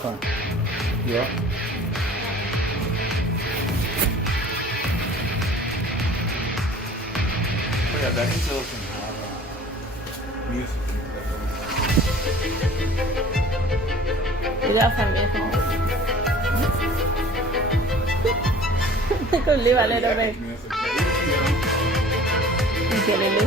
Come on. You up? Oh yeah, that can also have music. Cuidado también con Lee Valero, ve. ¿Qué Lili?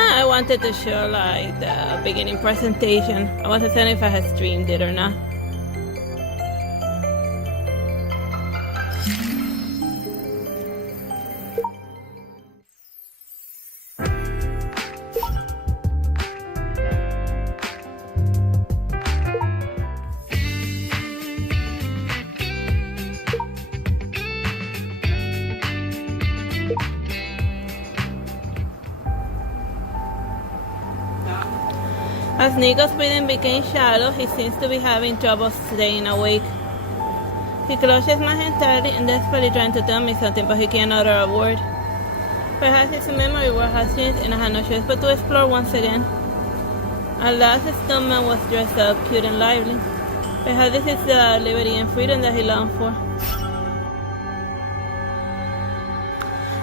I wanted to show like the beginning presentation. I wasn't saying if I had streamed it or not. As Nico's breathing became shallow, he seems to be having trouble staying awake. He closes my hand tightly and desperately trying to tell me something, but he can't utter a word. Perhaps his memory world has changed and I had no choice but to explore once again. At last, his stomach was dressed up, cute and lively. Perhaps this is the liberty and freedom that he longed for.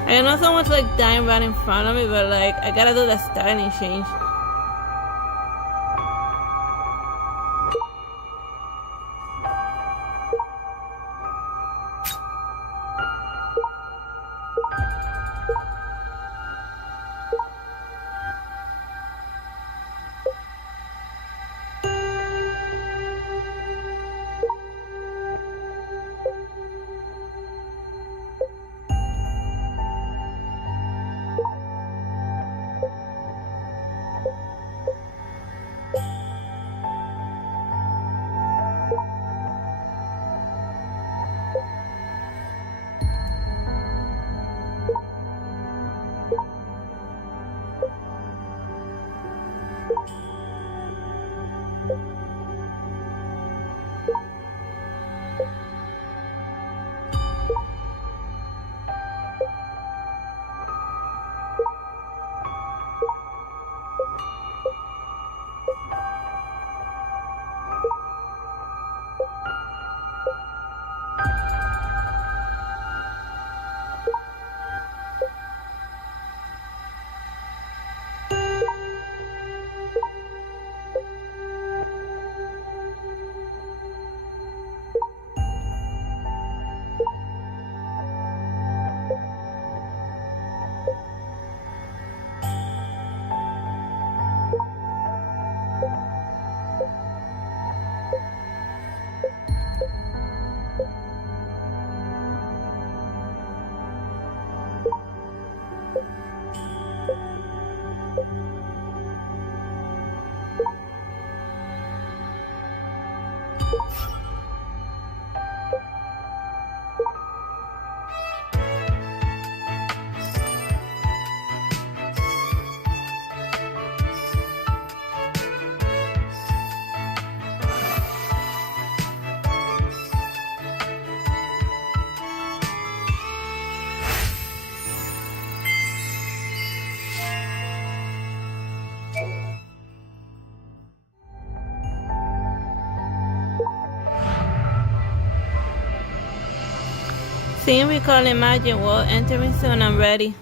I know someone's like dying right in front of me, but like I gotta do the styling change. Seeing, recall, imagine, well, entering soon, I'm ready.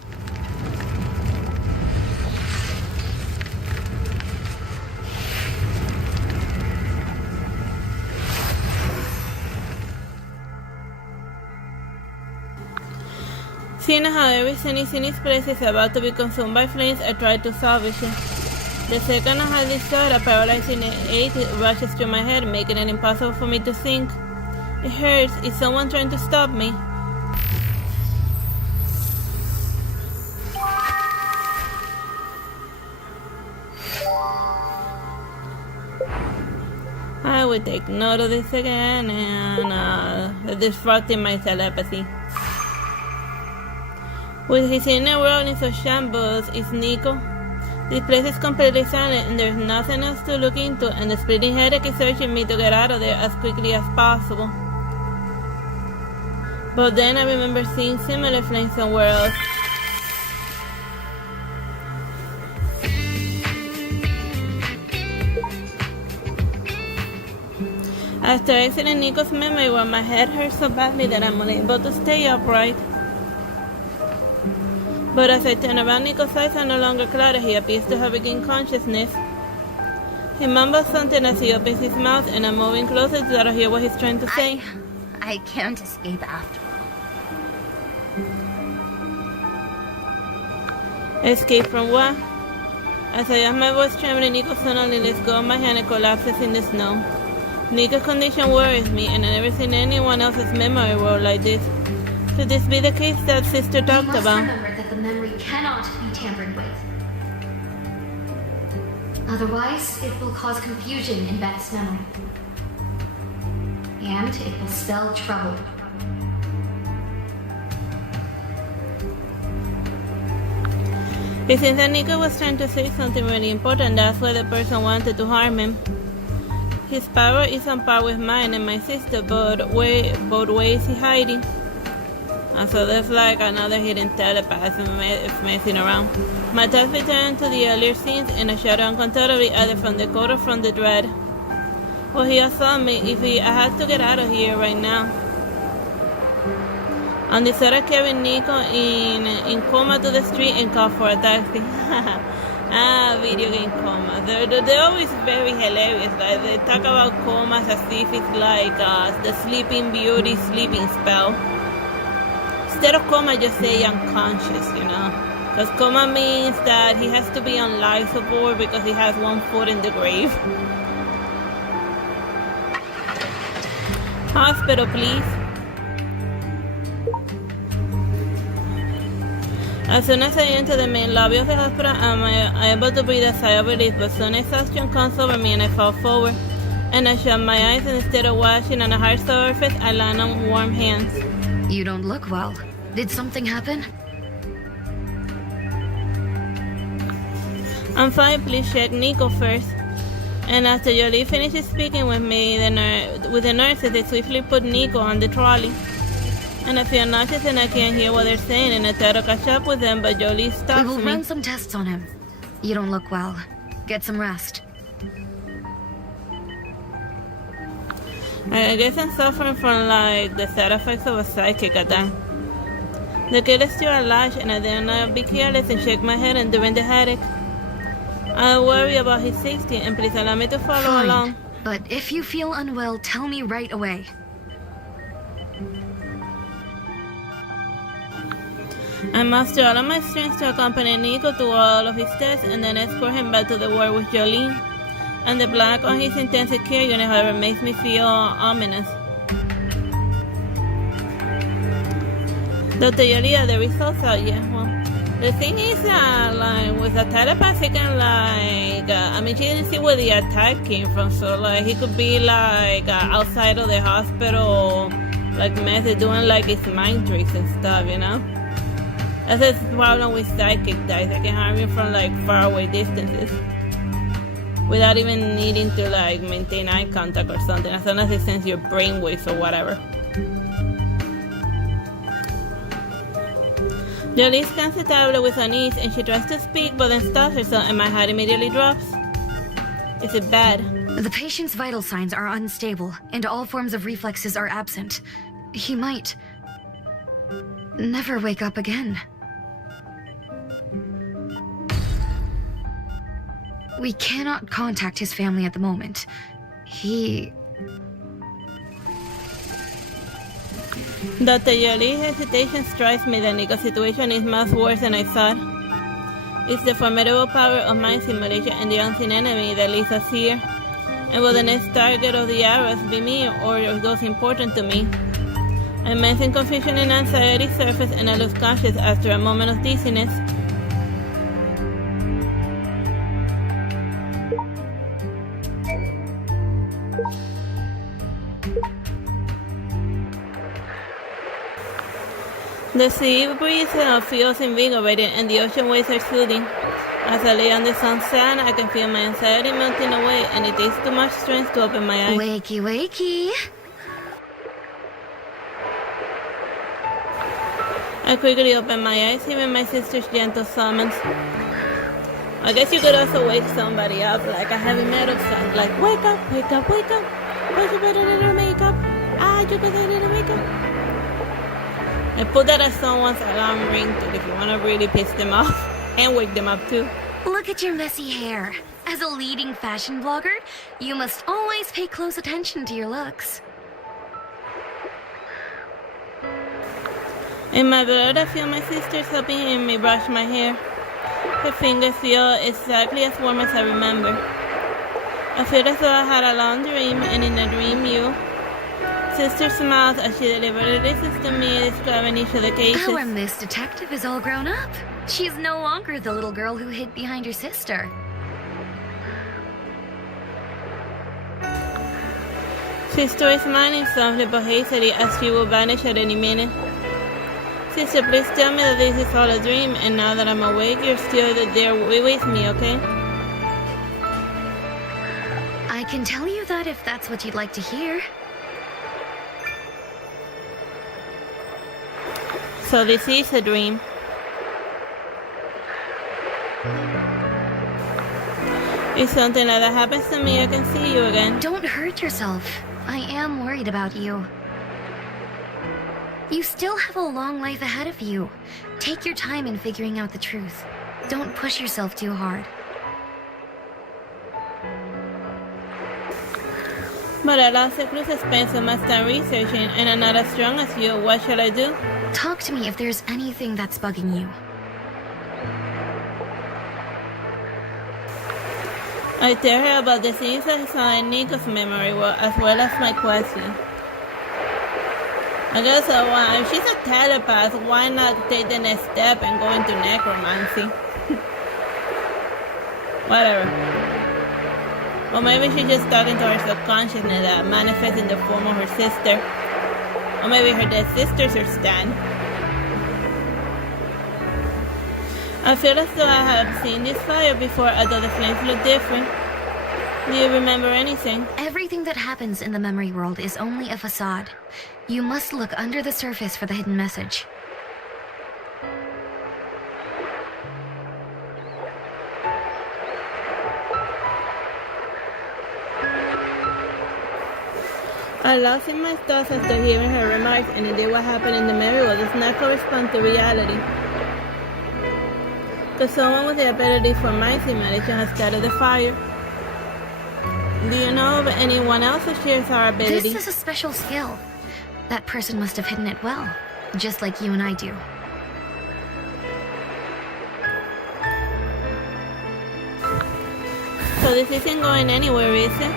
Seeing how everything is in its place is about to be consumed by flames, I try to salvage it. The second I had this thought, a paralyzing ache rushes through my head, making it impossible for me to think. It hurts. Is someone trying to stop me? will take note of this again and disrupting my telepathy. With his inner world in such shambles is Nico. This place is completely silent and there's nothing else to look into, and the splitting headache is urging me to get out of there as quickly as possible. But then I remember seeing similar flames somewhere else. After exiting Nico's memory world, my head hurts so badly that I'm unable to stay upright. But as I turn around, Nico's eyes are no longer clouded. He appears to have regained consciousness. He mumbles something as he opens his mouth, and I'm moving closer to try to hear what he's trying to say. I can't escape after all. Escape from what? As I have my voice trembling, Nico suddenly lets go of my hand and collapses in the snow. Nico's condition worries me, and I've never seen anyone else's memory world like this. Could this be the case that Sister talked about? You must remember that the memory cannot be tampered with. Otherwise, it will cause confusion in Beth's memory. And it will spell trouble. It seems that Nico was trying to say something really important. That's why the person wanted to harm him. His power is on par with mine and my sister, but where is he hiding? And so there's like another hidden telepath messing around. My thoughts return to the earlier scenes, and I shudder uncontrollably, either from the cold or from the dread. Well, he assaulted me. I had to get out of here right now. On the side, I carried Nico in coma to the street and called for a taxi. Video game coma. They're always very hilarious. Like, they talk about comas as if it's like the Sleeping Beauty sleeping spell. Instead of coma, just say unconscious, you know. Because coma means that he has to be on life support because he has one foot in the grave. Hospital, please. As soon as I enter the main lobby of the hospital, I'm able to breathe a sigh of relief, but some exhaustion comes over me and I fall forward. And I shut my eyes, and instead of washing on a hard surface, I land on warm hands. You don't look well. Did something happen? I'm fine, please check Nico first. And after Jolie finishes speaking with me, with the nurses, they swiftly put Nico on the trolley. And I feel nauseous and I can't hear what they're saying, and I try to catch up with them, but Jolie stops me. We will run some tests on him. You don't look well. Get some rest. I guess I'm suffering from like the side effects of a psychic attack. The kid is still alive, and I dare not be careless and shake my head during the headache. I worry about his safety, and please allow me to follow Fine. along. But if you feel unwell, tell me right away. I muster all of my strength to accompany Nico to all of his tests and then escort him back to the ward with Jolene. And the black on his intensive care unit, however, makes me feel ominous. Dr. Jolie, are the results out yet? Well, the thing is that, like, with a telepath, he can, like, I mean, she didn't see where the attack came from, so, like, he could be, like, outside of the hospital, like, method doing, like, his mind tricks and stuff, you know? That's the problem with psychic dice. I can harm you from, like, far away distances without even needing to, like, maintain eye contact or something, as long as it sends your brainwaves or whatever. Jolie scans the tablet with unease, and she tries to speak, but then stops herself, and my heart immediately drops. Is it bad? The patient's vital signs are unstable, and all forms of reflexes are absent. He might never wake up again. We cannot contact his family at the moment. Dr. Jolie's hesitation strikes me that Nico's situation is much worse than I thought. It's the formidable power of mind simulation and the unseen enemy that leads us here. And will the next target of the arrows be me or those important to me? Immense confusion and anxiety surface, and I lose consciousness after a moment of dizziness. The sea breeze feels invigorating and the ocean waves are soothing. As I lay on the sun's sand, I can feel my anxiety melting away, and it takes too much strength to open my eyes. Wakey, wakey. I quickly open my eyes, hearing my sister's gentle summons. I guess you could also wake somebody up, like a heavy metal song, like, wake up, wake up, wake up. Oh, you better little makeup. Ah, you better little makeup. I put that as someone's alarm ringtone if you want to really piss them off and wake them up too. Look at your messy hair. As a leading fashion blogger, you must always pay close attention to your looks. In my bed, I feel my sister's helping me brush my hair. Her fingers feel exactly as warm as I remember. I feel as though I had a long dream, and in the dream you... Sister smiles as she deliberately listens to me describing each of the cases. Our Miss Detective is all grown up. She's no longer the little girl who hid behind her sister. Sister is smiling softly but hastily as she will vanish at any minute. Sister, please tell me that this is all a dream, and now that I'm awake, you're still there with me, okay? I can tell you that if that's what you'd like to hear. So this is a dream. If something like that happens to me, I can see you again. Don't hurt yourself. I am worried about you. You still have a long life ahead of you. Take your time in figuring out the truth. Don't push yourself too hard. But I lost the clues, I spent so much time researching, and I'm not as strong as you. What should I do? Talk to me if there's anything that's bugging you. I tell her about the scenes I saw in Nico's memory, as well as my question. I guess if she's a telepath, why not take the next step and go into necromancy? Whatever. Or maybe she's just talking to her subconsciousness that manifests in the form of her sister. Or maybe her dead sisters are Stan. I feel as though I have seen this fire before, although the flames look different. Do you remember anything? Everything that happens in the memory world is only a facade. You must look under the surface for the hidden message. I lost in my thoughts after hearing her remarks, and indeed what happened in the memory world does not correspond to reality. Because someone with the ability for mind simulation has started the fire. Do you know of anyone else who shares our ability? This is a special skill. That person must have hidden it well, just like you and I do. So this isn't going anywhere, is it?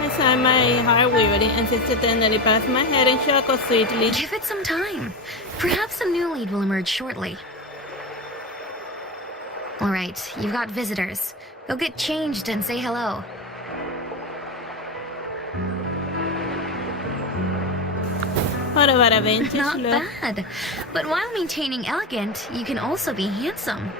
I sigh my heart wearily, and Sister tenderly pats my head and chuckles sweetly. Give it some time. Perhaps a new lead will emerge shortly. Alright, you've got visitors. Go get changed and say hello. What about a vintage Not look? bad. But while maintaining elegant, you can also be handsome.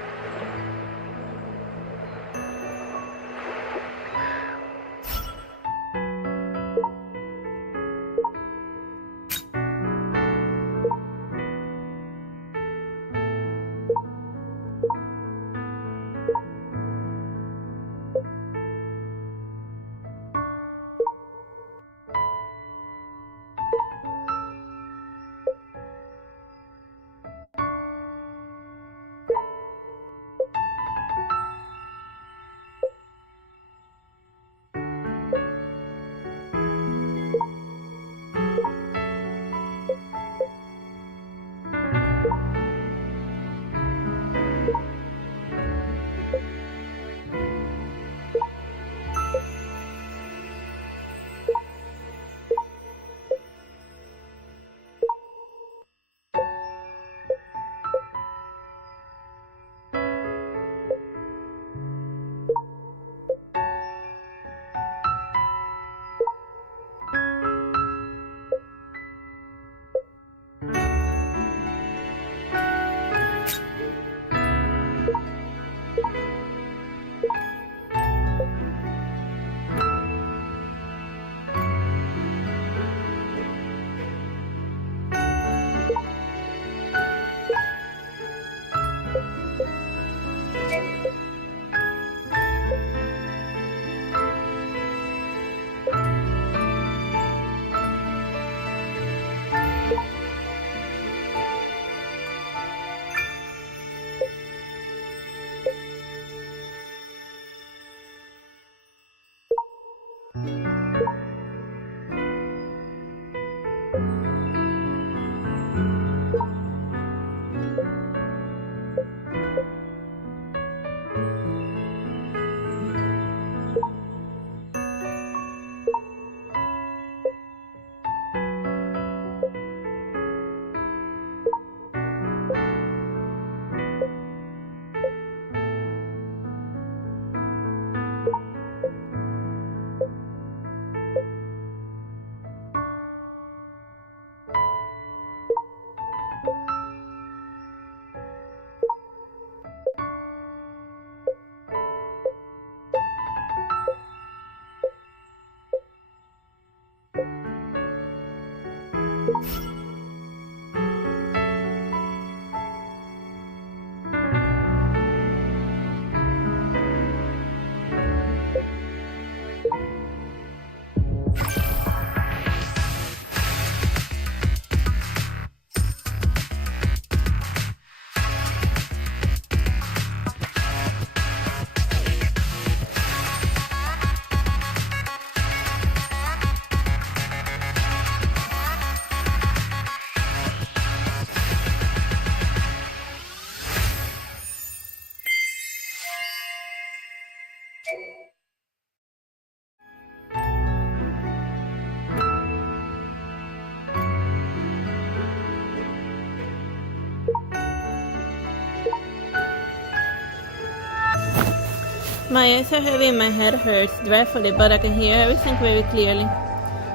My eyes are heavy and my head hurts dreadfully, but I can hear everything very clearly.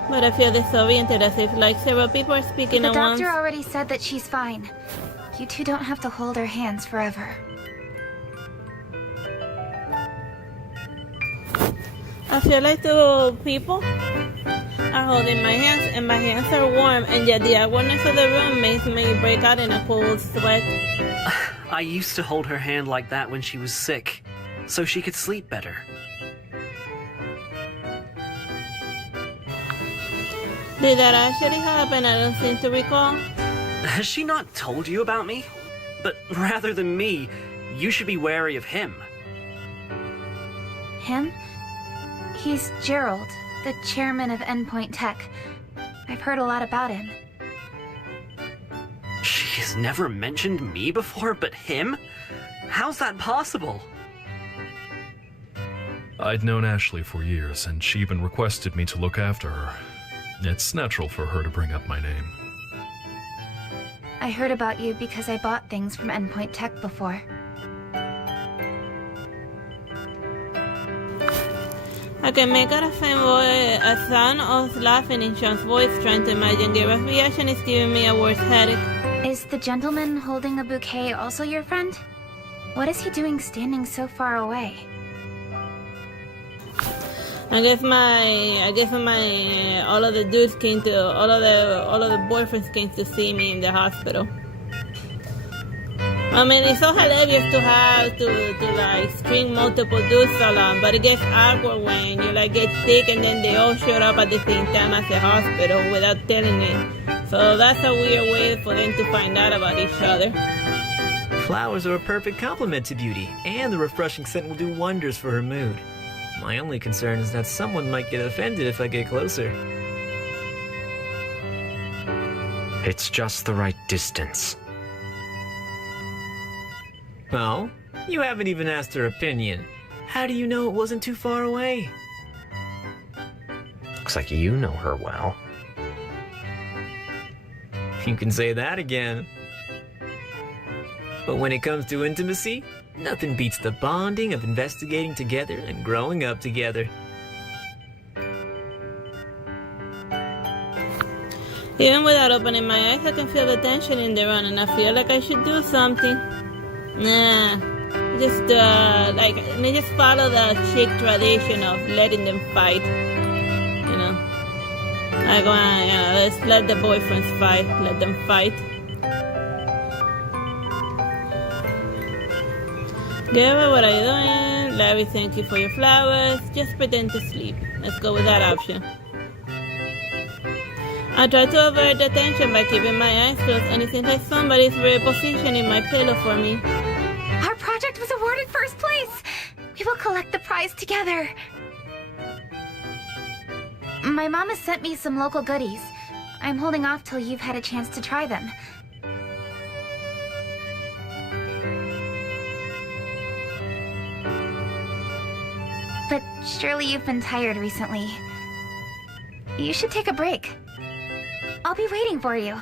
But I feel disoriented as if like several people are speaking The at once. doctor already said that she's fine. You two don't have to hold her hands forever. I feel like two people are holding my hands, and my hands are warm, and yet the awkwardness of the room makes me break out in a cold sweat. I used to hold her hand like that when she was sick, so she could sleep better. Did that actually happen? I don't seem to recall. Has she not told you about me? But rather than me, you should be wary of him. Him? He's Gerald, the chairman of Endpoint Tech. I've heard a lot about him. She has never mentioned me before, but him? How's that possible? I'd known Ashley for years, and she even requested me to look after her. It's natural for her to bring up my name. I heard about you because I bought things from Endpoint Tech before. I can make out a sound of laughing in Sean's voice, trying to imagine Gabriel's reaction is giving me a worse headache. Is the gentleman holding a bouquet also your friend? What is he doing standing so far away? I guess all of the dudes came to, all of the boyfriends came to see me in the hospital. I mean, it's so hilarious to have to like string multiple dudes along, but it gets awkward when you like get sick and then they all show up at the same time at the hospital without telling it. So that's a weird way for them to find out about each other. Flowers are a perfect complement to Beauty, and the refreshing scent will do wonders for her mood. My only concern is that someone might get offended if I get closer. It's just the right distance. Oh? You haven't even asked her opinion. How do you know it wasn't too far away? Looks like you know her well. You can say that again. But when it comes to intimacy, nothing beats the bonding of investigating together and growing up together. Even without opening my eyes, I can feel the tension in the room, and I feel like I should do something. Nah, just just follow the chick tradition of letting them fight. You know, like let's let the boyfriends fight, let them fight. Gary, what are you doing? Larry, thank you for your flowers. Just pretend to sleep. Let's go with that option. I try to avert the tension by keeping my eyes closed, and it seems like somebody's repositioning my pillow for me. Our project was awarded first place! We will collect the prize together! My mom has sent me some local goodies. I'm holding off till you've had a chance to try them. But surely you've been tired recently. You should take a break. I'll be waiting for you.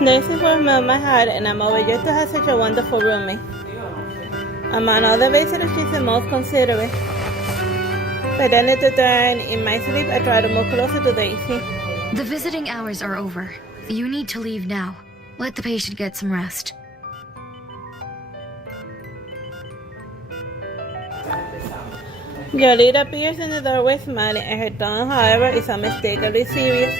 This is where Mama had, and I'm overjoyed to have such a wonderful roommate. Among other visitors, she's the most considerate. Pretending to turn in my sleep, I try to move closer to Daisy. The visiting hours are over. You need to leave now. Let the patient get some rest. Jolene appears in the doorway smiling, and her tone, however, is unmistakably serious.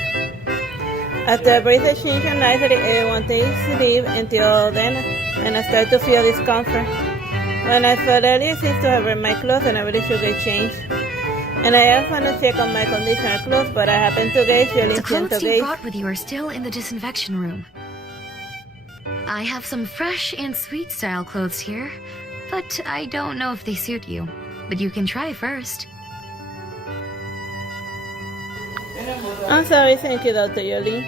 After a brief exchange of nicety, everyone takes leave until then, and I start to feel discomfort. When I felt earlier, seems to have read my clothes, and I really should get changed. And I often check on my conditioner clothes, but I happen to gaze Jolene's The clothes gentle you gaze. brought with you are still in the disinfection room. I have some fresh and sweet style clothes here, but I don't know if they suit you. But you can try first. I'm sorry, thank you, Dr. Jolene.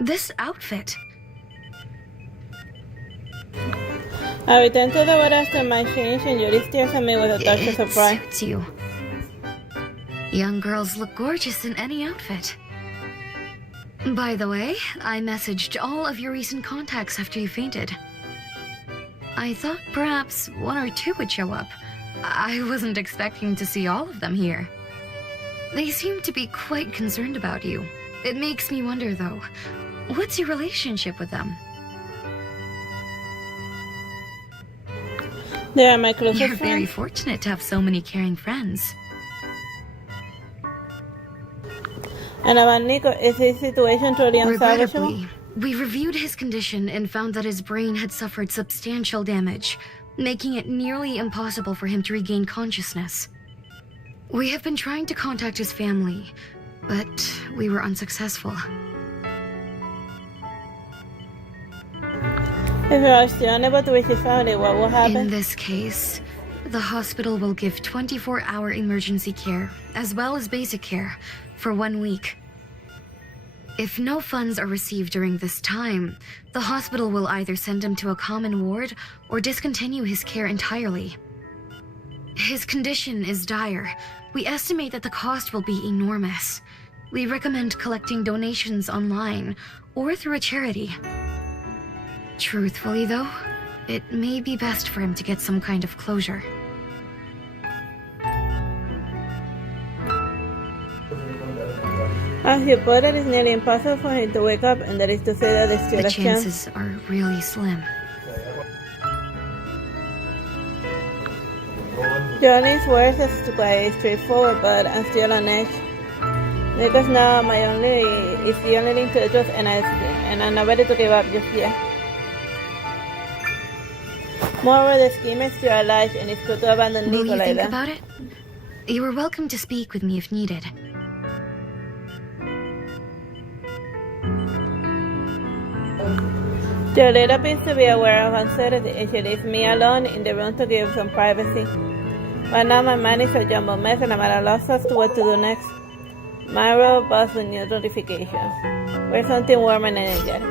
This outfit. I return to the bed after my change, and Jolie stares at me with a touch of It surprise. suits you. Young girls look gorgeous in any outfit. By the way, I messaged all of your recent contacts after you fainted. I thought perhaps one or two would show up. I wasn't expecting to see all of them here. They seem to be quite concerned about you. It makes me wonder, though, what's your relationship with them? They are my closest You're very friends. fortunate to have so many caring friends. And about Nico, is his situation truly unsalvageable? Regrettably, we reviewed his condition and found that his brain had suffered substantial damage, making it nearly impossible for him to regain consciousness. We have been trying to contact his family, but we were unsuccessful. If you are still unable to reach his family, what will In happen? this case, the hospital will give 24-hour emergency care, as well as basic care, for 1 week. If no funds are received during this time, the hospital will either send him to a common ward or discontinue his care entirely. His condition is dire. We estimate that the cost will be enormous. We recommend collecting donations online or through a charity. Truthfully, though, it may be best for him to get some kind of closure. As you put it, it's nearly impossible for him to wake up, and that is to say that there's still The a chance. chances are really slim. Johnny's words is quite straightforward, but I'm still on edge. Because now it's the only link to the truth, and I'm not ready to give up just yet. Moreover, the scheme is still alive, and it's good to abandon Will Nico you like think that. about it? You are welcome to speak with me if needed. Jolene appears to be aware of uncertainty, and she leaves me alone in the room to give some privacy. But now my mind is a jumbled mess, and I'm at a loss as to what to do next. My role buzzed with new notifications. Where's something warm and energetic?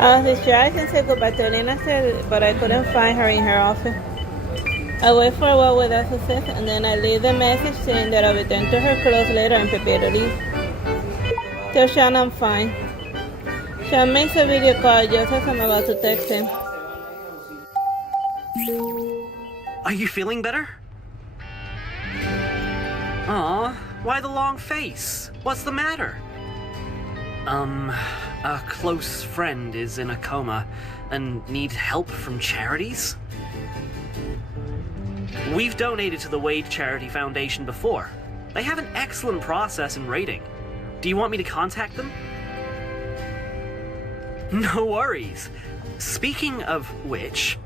I was distracted and said goodbye to Elena, but I couldn't find her in her office. I wait for a while without success, and then I leave the message saying that I'll return to her clothes later and prepare to leave. Tell Sean I'm fine. Sean makes a video call just as I'm about to text him. Are you feeling better? Aw, why the long face? What's the matter? A close friend is in a coma and needs help from charities? We've donated to the Wade Charity Foundation before. They have an excellent process and rating. Do you want me to contact them? No worries. Speaking of which,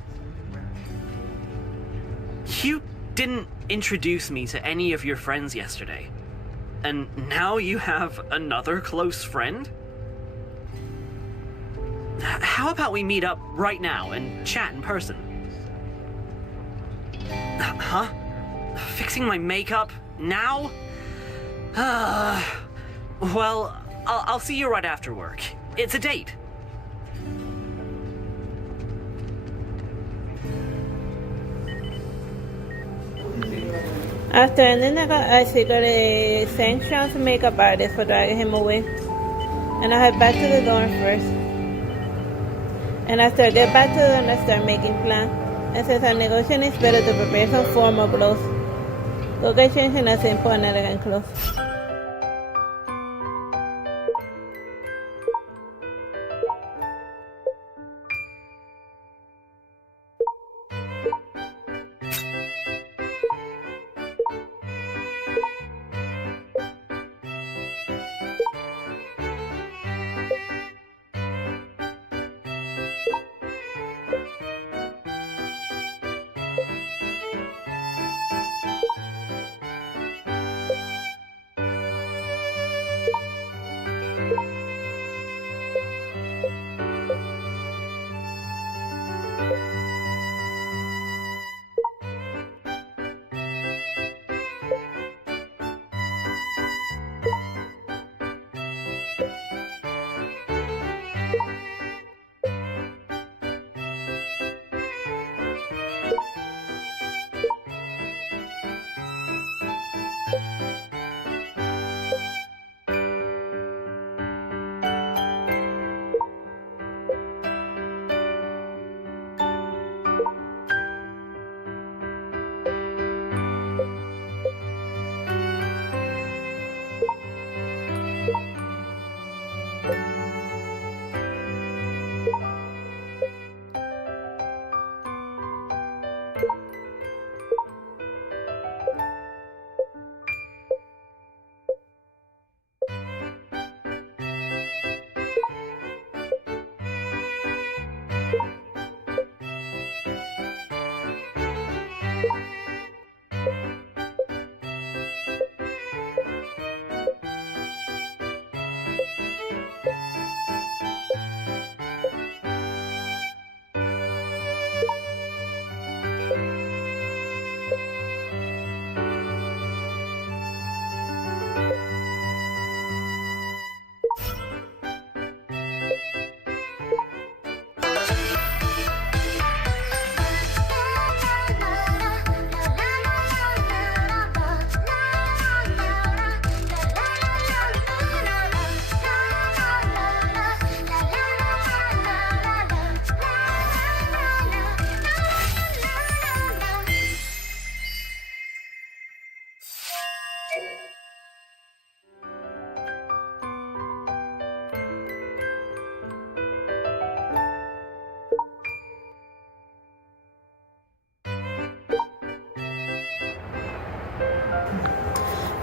you didn't introduce me to any of your friends yesterday. And now you have another close friend? How about we meet up right now and chat in person? Huh? Fixing my makeup? Now? Well, I'll see you right after work. It's a date. After ending the call, I secretly thanked Sean's makeup artist for dragging him away. And I head back to the dorm first. And after I get back to the dorm, I start making plans. And since I'm negotiating, it's better to prepare some formal clothes. Go get changed in a simple and elegant clothes.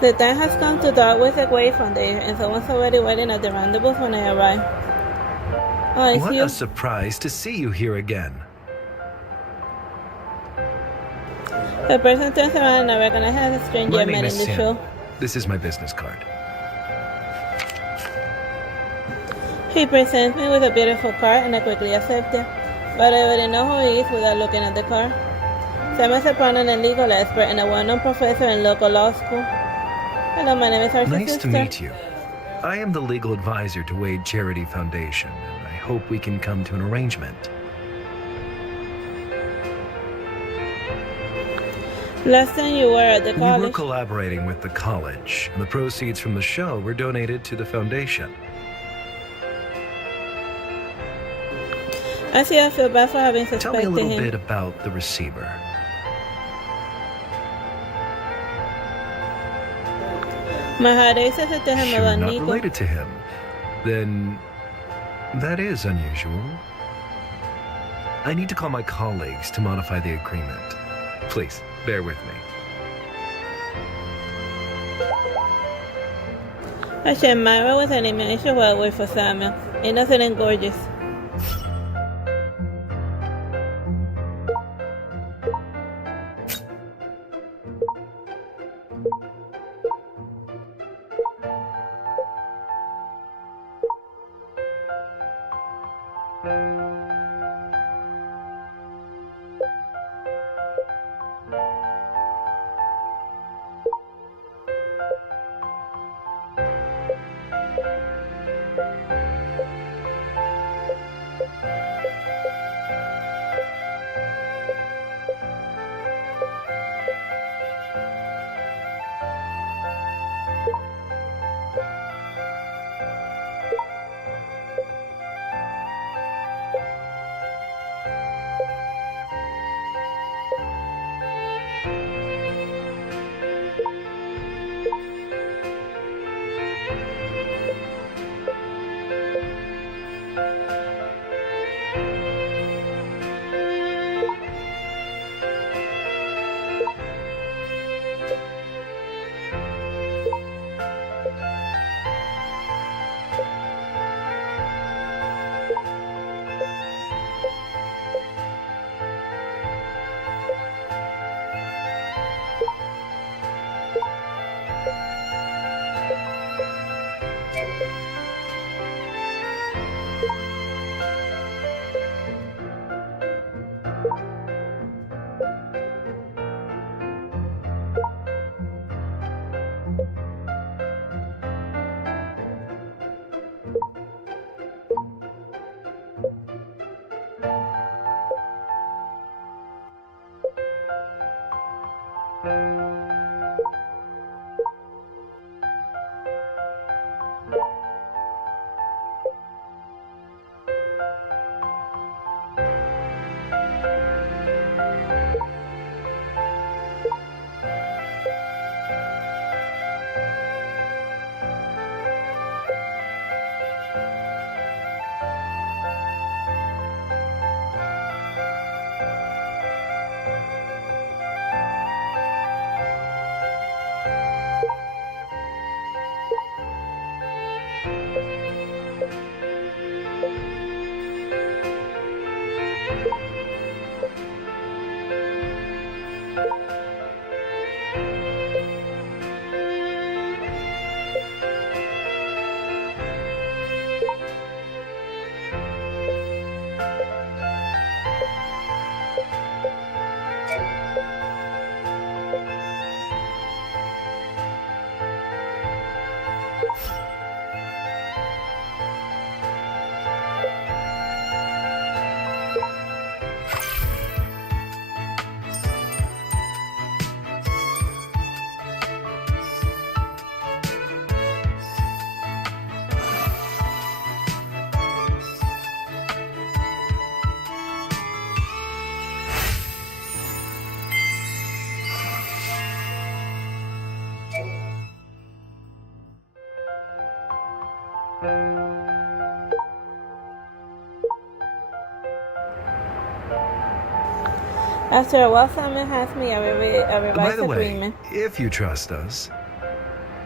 The time has come to start with a Wade Foundation, and someone's already waiting at the rendezvous when I arrive. Oh, it's What you. a surprise to see you here again. The person turns around and I recognize her as a stranger My I name met is in the Sim. show. This is my business card. He presents me with a beautiful card and I quickly accept it. But I already know who he is without looking at the card. Sam is a prominent legal expert and a well-known professor in local law school. Hello, my name is Artsy. Nice to meet you. I am the legal advisor to Wade Charity Foundation, and I hope we can come to an arrangement. Last time you were at the We were college. collaborating with the college, and the proceeds from the show were donated to the foundation. I see I feel bad for having Tell me suspected a little him. bit about the receiver. My heart aches as I tell him You're about not Nico. related to him. Then that is unusual. I need to call my colleagues to modify the agreement. Please, bear with me. Actually, Myra was an animation well with for Samuel. Innocent and gorgeous. After a while, Simon has me a By revised the way, agreement. if you trust us,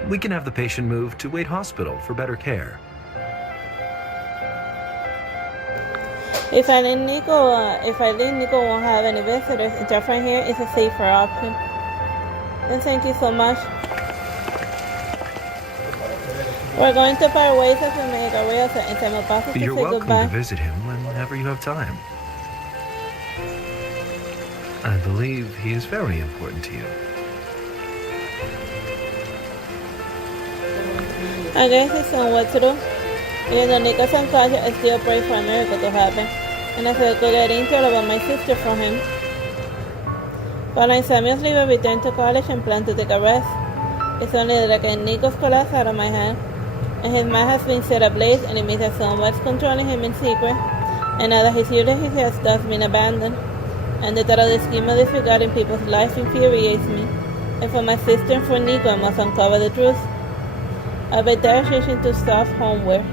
we can have the patient moved to Wade Hospital for better care. If I think Nico won't have any visitors, Jeffrey here is a safer option. Then thank you so much. We're going to part ways as we make our way out and I'm about to You're say welcome goodbye. to visit him whenever you have time. I believe he is very important to you. I guess it's somewhat true. Even though Nico's unconscious, I still pray for a miracle to happen. And I feel good at intel about my sister from him. Following Samuel's leave, I returned to college and planned to take a rest. It's only that I get Nico's collapse out of my hand. And his mind has been set ablaze, and it means that someone's controlling him in secret. And now that his Ulysses has thus been abandoned. And the thought of the scheme of disregarding people's lives infuriates me. And for my sister and for Nico, I must uncover the truth. I bet Dash to stop homeward.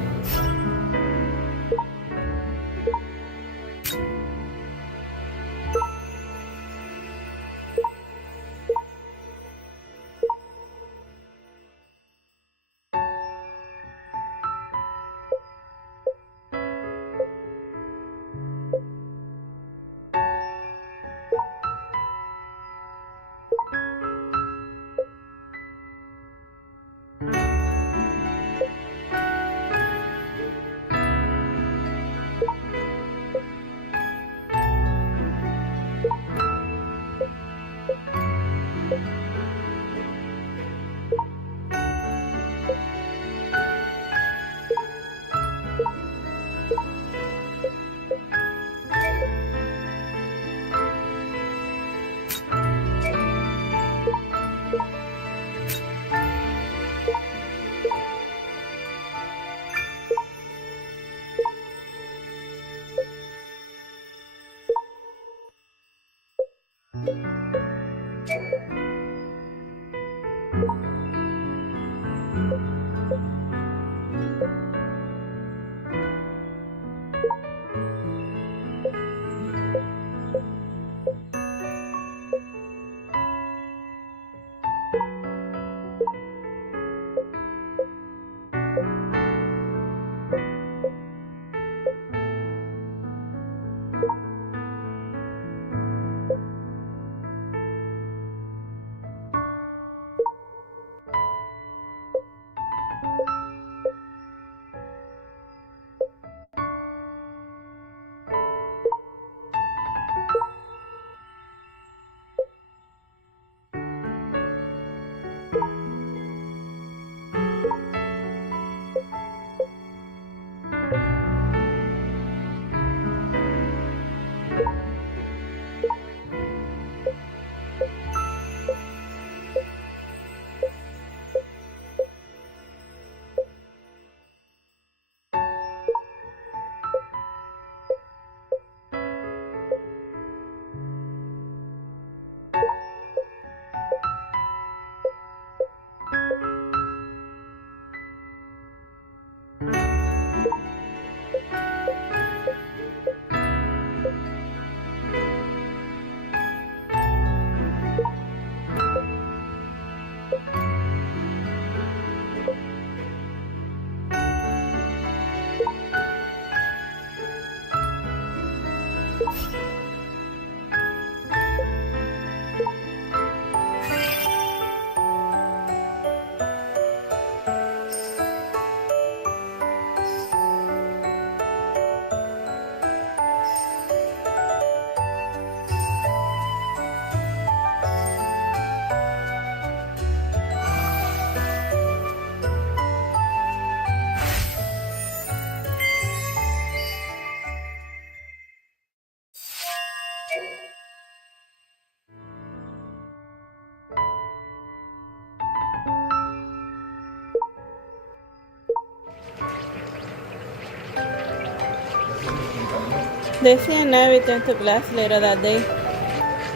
Daisy and I returned to class later that day.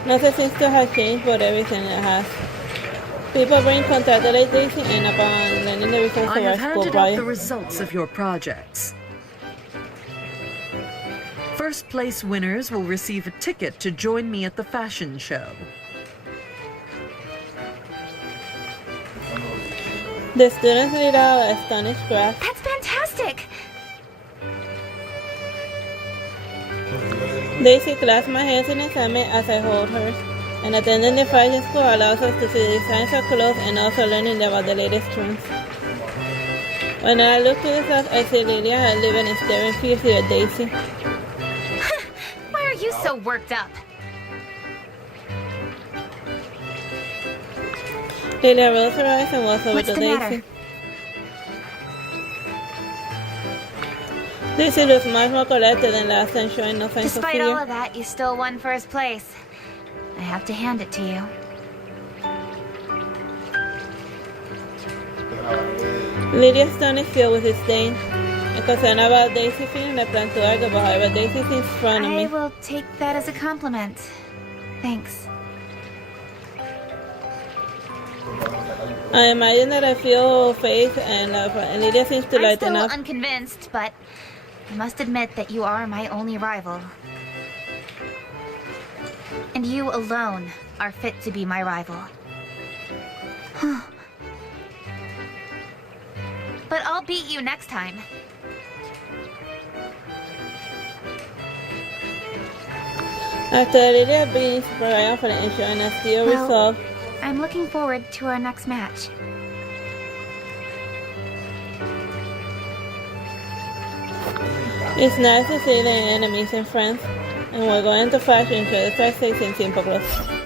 Nothing seems to have changed, but everything it has. People bring congratulate Daisy and upon learning the results I of have our school handed out the project. results of your projects. First place winners will receive a ticket to join me at the fashion show. The students lead out an astonished graph. That's fantastic! Daisy clasps my hands in excitement as I hold hers, and attending the fashion school allows us to see designs of clothes and also learning about the latest trends. When I look to the south, I see Lydia and living and staring fiercely at Daisy. Why are you so worked up? Lydia rolls her eyes and walks over What's to the Daisy. matter? Daisy looks much more collected than last time, showing no signs of Despite all fear. of that, you still won first place. I have to hand it to you. Lydia's tone is filled with disdain. I'm concerned about Daisy feeling I plan to argue about her, but Daisy seems in front of I me. will take that as a compliment. Thanks. I imagine that I feel faith and love, and Lydia seems to I'm lighten still up. unconvinced, but I must admit that you are my only rival. And you alone are fit to be my rival. But I'll beat you next time. After Lydia being surprised for the insurance and still Well, resolved, I'm looking forward to our next match. it's nice to see the enemies and friends, and we're going to fashion show the start 6 in simple clothes.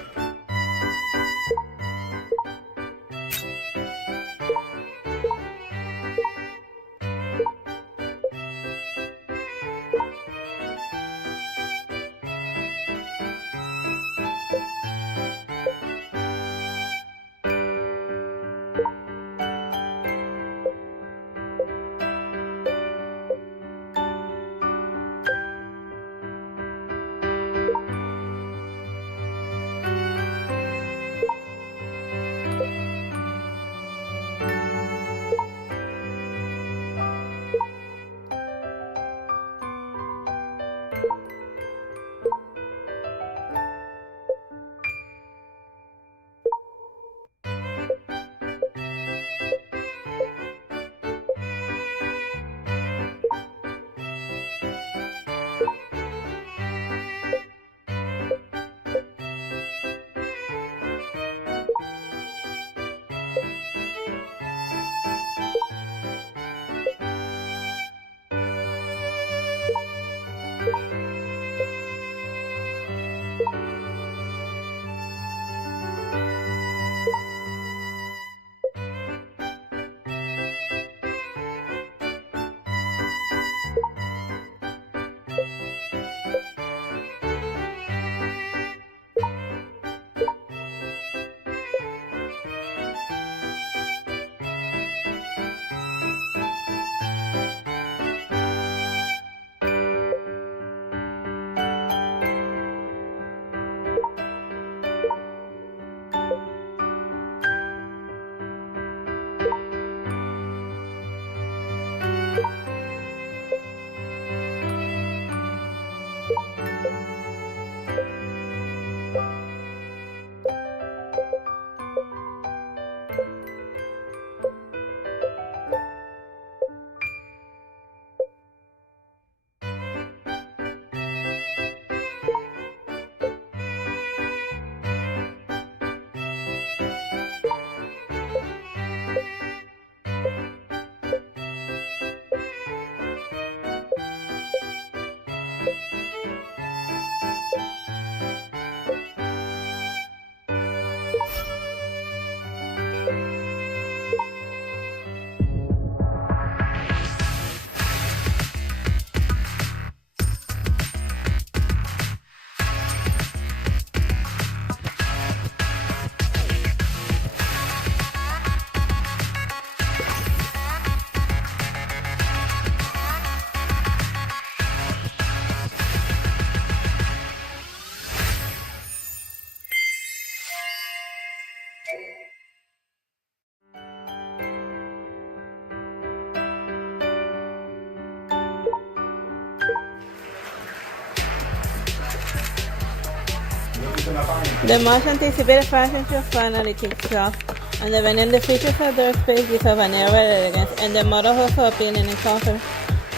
The much anticipated fashion show finally kicks off, and the vendor features outdoor space with a vanilla elegance, and the models also appealing in color.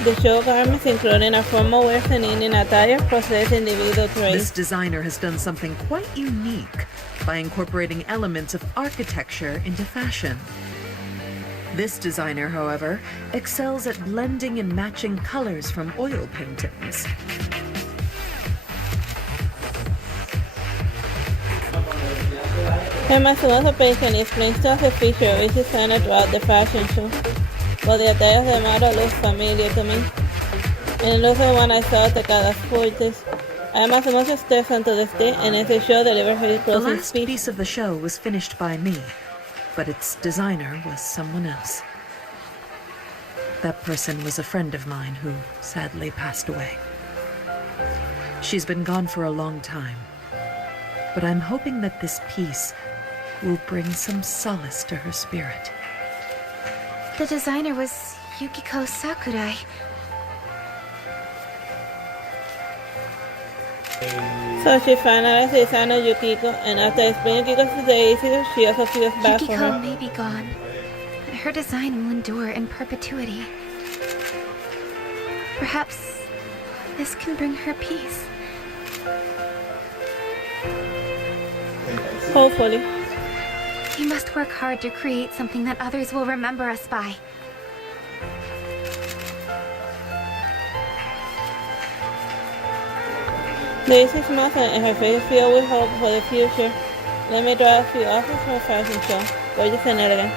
The show garments, including our formal wears and Indian attire, possess individual This traits. designer has done something quite unique by incorporating elements of architecture into fashion. This designer, however, excels at blending and matching colors from oil paintings. Her maximum patient explains to us the feature of each designer throughout the fashion show. While the attire of the model looks familiar to me, and it looks like one I saw at the Cada Fortes. I am as much steps until this day, and as the show delivers her The closing last speech. piece of the show was finished by me, but its designer was someone else. That person was a friend of mine who sadly passed away. She's been gone for a long time, but I'm hoping that this piece will bring some solace to her spirit. The designer was Yukiko Sakurai. So she finalized the design of Yukiko, and after explaining Yukiko's situation, she also feels bad for Yukiko her. may be gone, but her design will endure in perpetuity. Perhaps this can bring her peace. Hopefully. We must work hard to create something that others will remember us by. Daisy smiles and her face filled with hope for the future. Let me draw a few outfits for a fashion show. Gorgeous and elegant.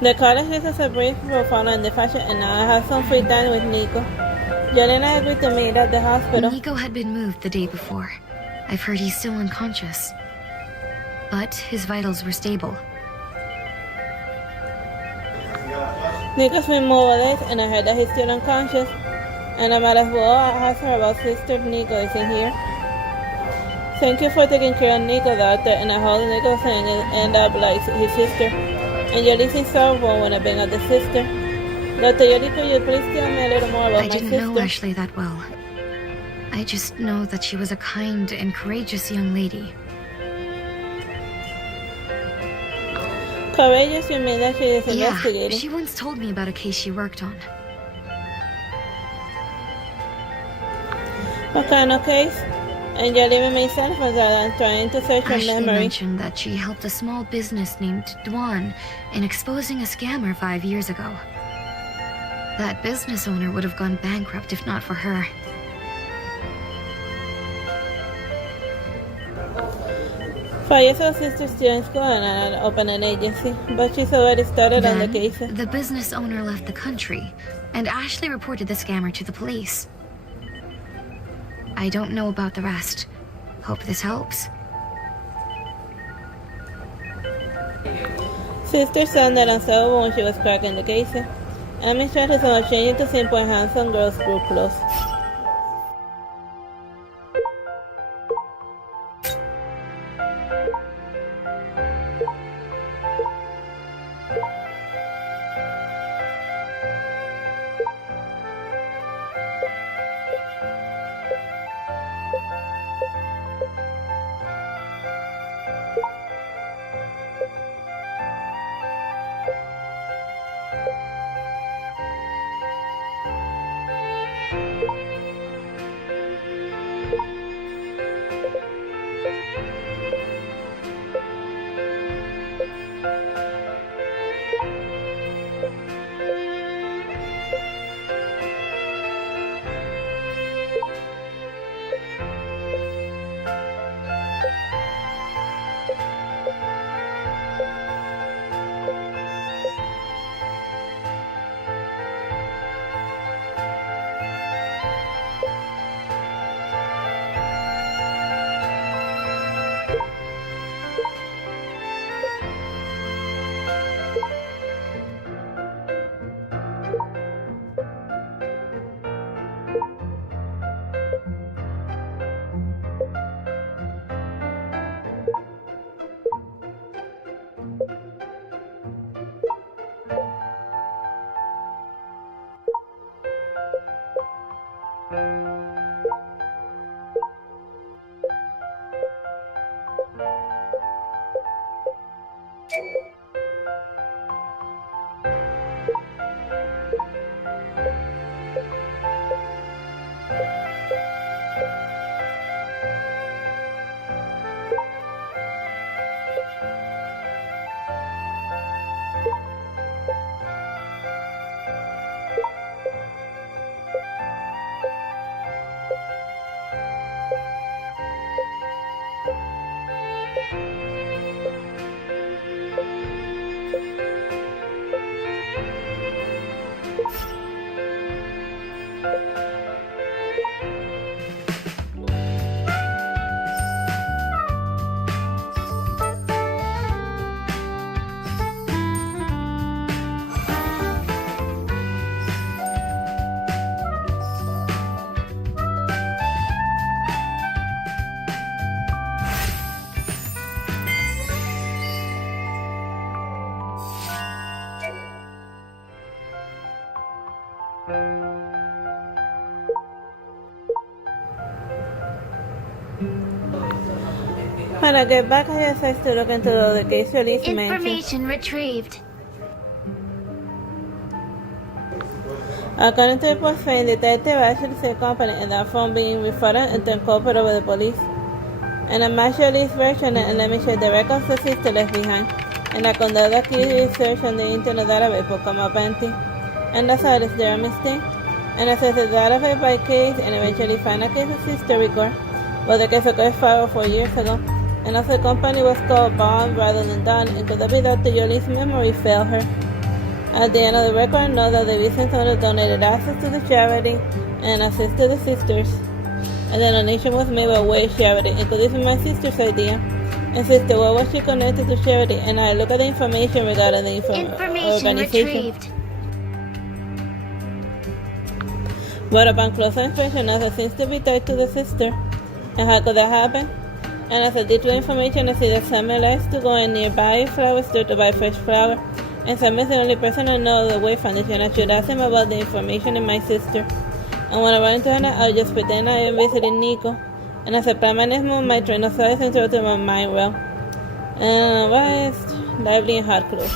The college is a brief profile on the fashion and now I have some free time with Nico. Yelena agreed to meet at the hospital. Nico had been moved the day before. I've heard he's still unconscious. But his vitals were stable. Nico's been mobilized and I heard that he's still unconscious. And I might as well ask her about Sister Nico isn't here. Thank you for taking care of Nico, doctor, and I hope Nico's end up like his sister. And you're listening sorrowful when I bring out the sister. Dr. Yoli, could you please tell me a little more about my sister? I didn't know Ashley that well. I just know that she was a kind and courageous young lady. Courageous, you mean that she is investigating? Yeah, she once told me about a case she worked on. What kind of case? And you're leaving me cell phones out and trying to search her Ashley memory. mentioned that she helped a small business named Dwan in exposing a scammer 5 years ago. That business owner would have gone bankrupt if not for her. Falle's sister's still in school and opened an agency, but she's already started on the Then, case. the business owner left the country, and Ashley reported the scammer to the police. I don't know about the rest. Hope this helps. Sister sounded unsolvable when she was cracking the case. I'm interested in changing to simple and handsome girls group plus. When I get back, I decide to look into the case release mentioned. Information retrieved. According to the report, Detective actually said company and that phone being referred and then cooperated with the police. And a match release version and let me check the records the sister left behind. And I conducted a key research on the internet database for come up empty. And that's how is there a mistake? And I assessed the database by case and eventually find a case of sister record. But the case occurred 5 or 4 years ago. And also the company was called Bond rather than Don, and could that be that Yoli's memory failed her? At the end of the record, note that the business owner donated assets to the charity and assisted the sisters. And the donation was made by Way Charity, and could this be my sister's idea? And sister, why was she connected to charity? And I look at the information regarding the Information organization. retrieved. But upon closer inspection, it seems to be tied to the sister. And how could that happen? And as I did the information, I see that Samuel likes to go in nearby flower store to buy fresh flower. And Samuel is the only person I know of the Way Foundation. I should ask him about the information in my sister. And when I run into her, I'll just pretend I am visiting Nico. And as I plan my next move, my train of thought is interrupted my mind well. And west, lively and hard clothes.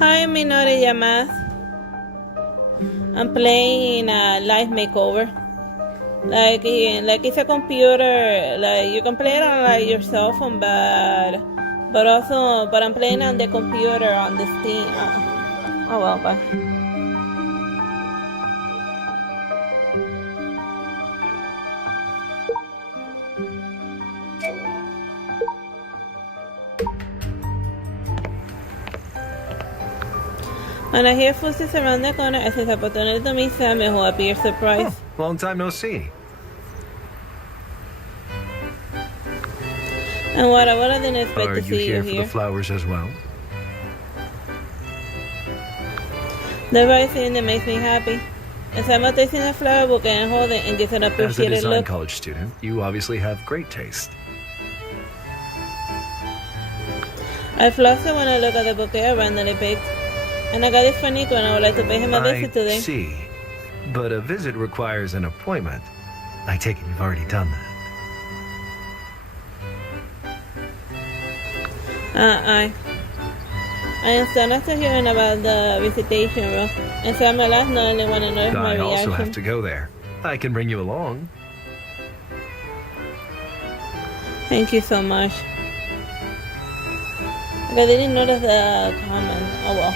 Hi, Minori Yamas. I'm playing Life Makeover. Like it's a computer. Like you can play it on like your cell phone, but I'm playing on the computer on the Steam. Oh well, bye. When I hear footsteps around the corner, I sense opportunity to meet Samuel, who appears surprised. Oh, long time no see. And what I didn't expect Are to you see you here for here. the flowers as well? The very thing that makes me happy. As I'm tasting the flower bouquet and hold it and gives an As a appreciated design look. college student, you obviously have great taste. I fluster when I look at the bouquet I randomly picked. And I got this for Nico and I would like to pay him a visit today. I see. But a visit requires an appointment. I take it you've already done that. I am still after hearing about the visitation room, and Samuel asked not only want to know if my I also reaction. have to go there. I can bring you along. Thank you so much. Like I didn't notice the comment. Oh well.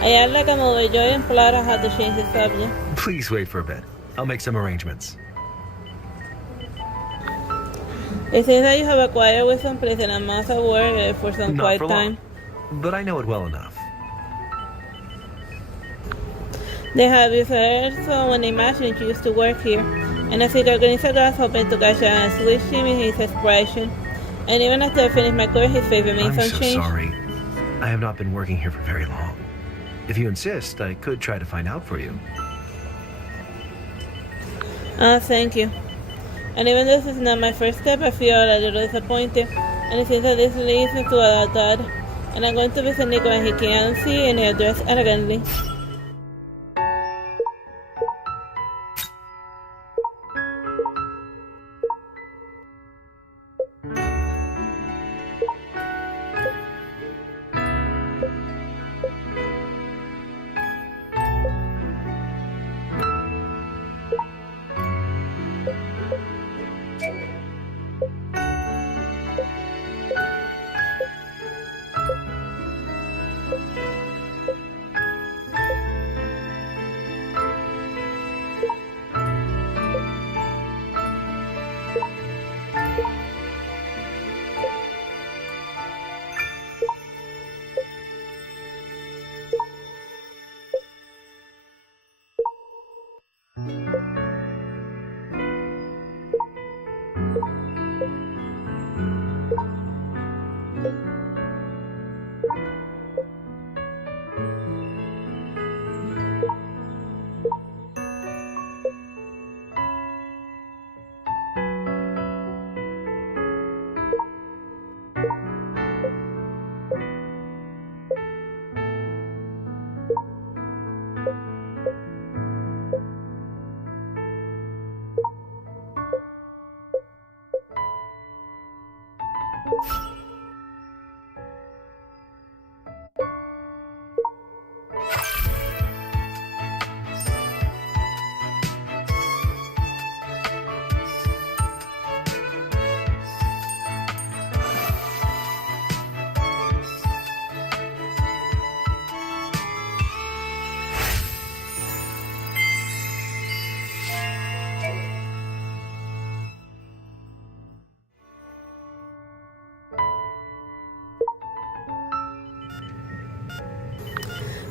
I act like I'm overjoyed and plot I had to change the subject. Please wait for a bit. I'll make some arrangements. It seems that you have acquired with some place and I must have worked for some Not quiet for time. long, but I know it well enough. They have referred someone they imagined used to work here, and as he organized a glass hoping to catch a switch in his expression. And even after I finished my course, his favor made I'm some so change. sorry. I have not been working here for very long. If you insist, I could try to find out for you. Thank you. And even though this is not my first step, I feel a little disappointed. And it seems that this leads me to a dad. And I'm going to visit Nico and he can't see and he'll dress elegantly.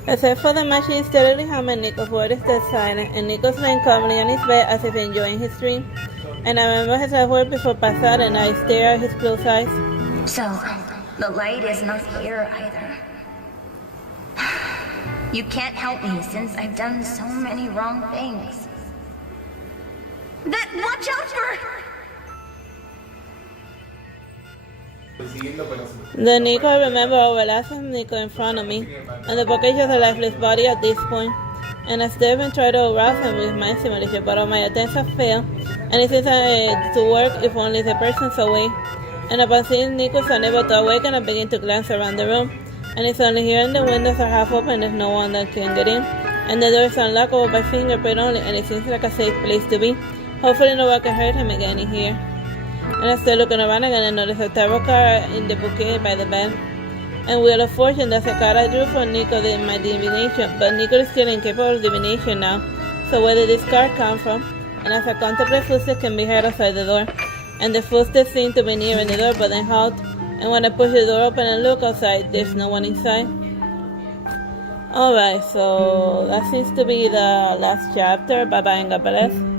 Except for the machine steadily humming, Nico's word is dead silent, and Nico's laying calmly on his bed as if enjoying his dream. And I remember his last word before pasar, and I stare at his closed eyes. So, the light is not here either. You can't help me since I've done so many wrong things. Then watch out for... The Nico I remember overlaps Nico in front of me, and the bouquet shows a lifeless body at this point. And I step and try to arouse him with mind simulation, but all my attempts have failed, and it seems to work if only the person's awake. And upon seeing Nico is unable to awaken, I begin to glance around the room, and it's only here and the windows are half open, there's no one that can get in, and the door is unlockable by fingerprint only, and it seems like a safe place to be. Hopefully no one can hurt him again in here. And I start looking around again and notice a tarot card in the bouquet by the bed. And Wheel of Fortune, that's a card I drew for Nico in my divination, but Nico is still incapable of divination now. So where did this card come from? And as I contemplate, footsteps can be heard outside the door. And the footsteps seem to be nearing the door but then halt. And when I push the door open and look outside, there's no one inside. Alright, so that seems to be the last chapter. Bye bye and God bless.